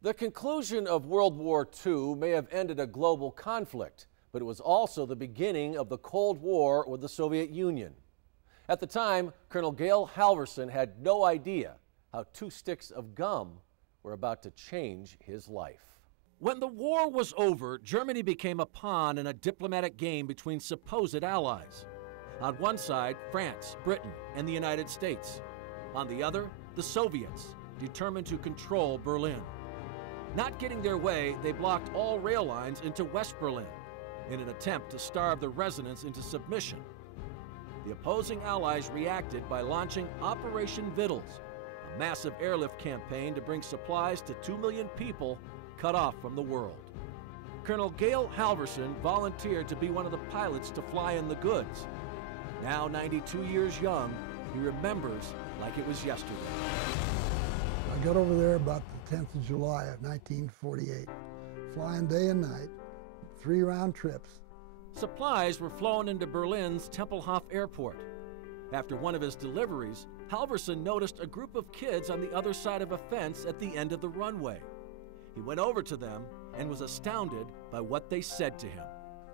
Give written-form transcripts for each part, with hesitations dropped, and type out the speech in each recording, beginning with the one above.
The conclusion of World War II may have ended a global conflict, but it was also the beginning of the Cold War with the Soviet Union. At the time, Colonel Gail Halverson had no idea how 2 sticks of gum were about to change his life. When the war was over, Germany became a pawn in a diplomatic game between supposed allies. On one side, France, Britain, and the United States. On the other, the Soviets, determined to control Berlin. Not getting their way, they blocked all rail lines into West Berlin in an attempt to starve the residents into submission. The opposing allies reacted by launching Operation Vittles, a massive airlift campaign to bring supplies to 2 million people cut off from the world. Colonel Gail Halverson volunteered to be one of the pilots to fly in the goods. Now 92 years young, he remembers like it was yesterday. I got over there about the 10th of July of 1948, flying day and night, 3 round trips. Supplies were flown into Berlin's Tempelhof Airport. After one of his deliveries, Halverson noticed a group of kids on the other side of a fence at the end of the runway. He went over to them and was astounded by what they said to him.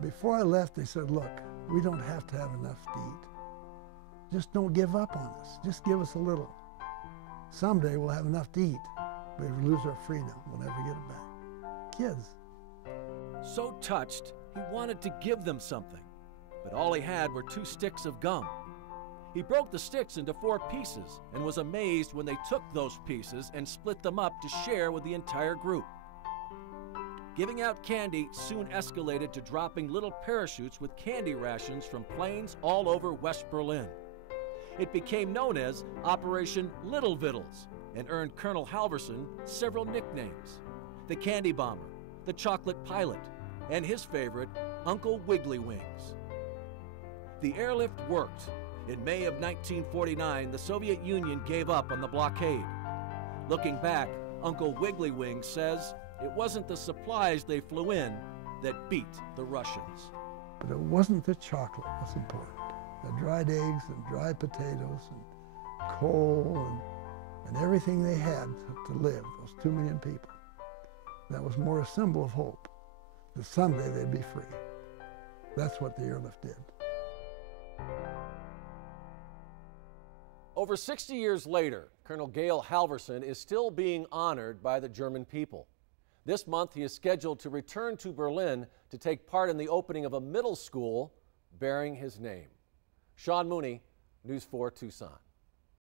Before I left, they said, "Look, we don't have to have enough to eat. Just don't give up on us. Just give us a little. Someday we'll have enough to eat, but if we lose our freedom, we'll never get it back." Kids. So touched, he wanted to give them something, but all he had were 2 sticks of gum. He broke the sticks into 4 pieces and was amazed when they took those pieces and split them up to share with the entire group. Giving out candy soon escalated to dropping little parachutes with candy rations from planes all over West Berlin. It became known as Operation Little Vittles and earned Colonel Halverson several nicknames: the Candy Bomber, the Chocolate Pilot, and his favorite, Uncle Wiggly Wings. The airlift worked. In May of 1949, the Soviet Union gave up on the blockade. Looking back, Uncle Wiggly Wings says it wasn't the supplies they flew in that beat the Russians. But it wasn't the chocolate that's important. The dried eggs and dried potatoes and coal and everything they had to live, those 2 million people. That was more a symbol of hope, that someday they'd be free. That's what the airlift did. Over 60 years later, Colonel Gail Halverson is still being honored by the German people. This month, he is scheduled to return to Berlin to take part in the opening of a middle school bearing his name. Sean Mooney, News 4 Tucson.